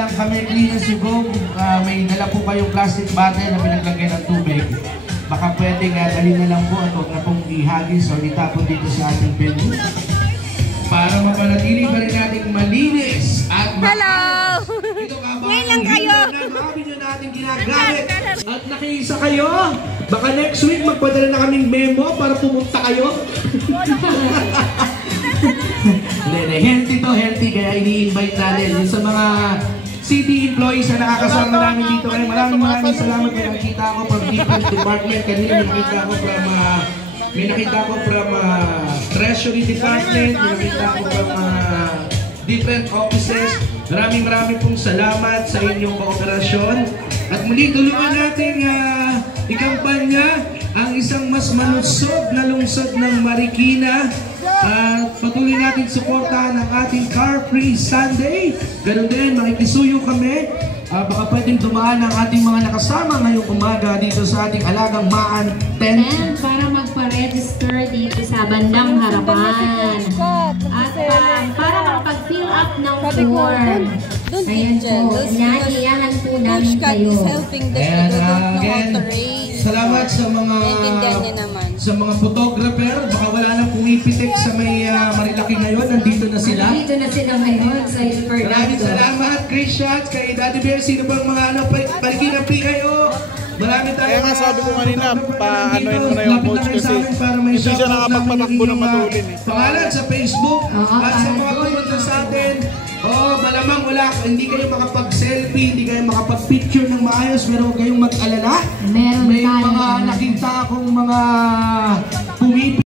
lang kami, clean as you go. May dala po kayong plastic bottle na pinaglagay ng tubig. Baka pwedeng dali na lang po at huwag na pong ihagis o itapon dito sa ating venue. Para mapanatili pa rin natin malinis at hello! Ngayon lang kayo! Marami nyo natin ginagamit. At nakiisa kayo, baka next week magpadala na kaming memo para pumunta kayo. Healthy to, healthy. Kaya ini-invite natin sa mga city employees na nakakasama namin dito. Maraming salamat. Kaya nakita ako from different department. Kanina nakita ko from Treasury Department, nakita ko from different offices. Maraming pong salamat sa inyong kooperasyon. At muli tulungan natin ikampanya ang isang mas malusog na lungsod ng Marikina. At patuloy natin suportahan ang ating Car Free Sunday. Ganun din, makikisuyo kami. Baka pwedeng dumaan ang ating mga nakasama ngayong umaga dito sa ating Alagang Maan tent. And para magpa-register dito sa bandang harapan. At para makapag-fill up ng form. Ayan po, naiiyahan po namin kayo. And again, salamat sa mga photographer. Baka wala nang pumipitik sa may Marilaki ngayon. Nandito na sila. Nandito na sila ngayon sa maraming salamat, Chris Shots, kay Daddy Bear. Sino bang mga paligid ng PIO? Marami tayo. Kaya nga sabi ko kanina, paanoin mo na yung coach kasi hindi siya nakapagpatakbo ng matulin. Pangalan sa Facebook at sa mga pumunta sa atin. Malamang wala, hindi kayo makapag-selfie, hindi kayo makapag-picture ng maayos, pero huwag kayong mag-alala. May mga nakita akong mga pumipili.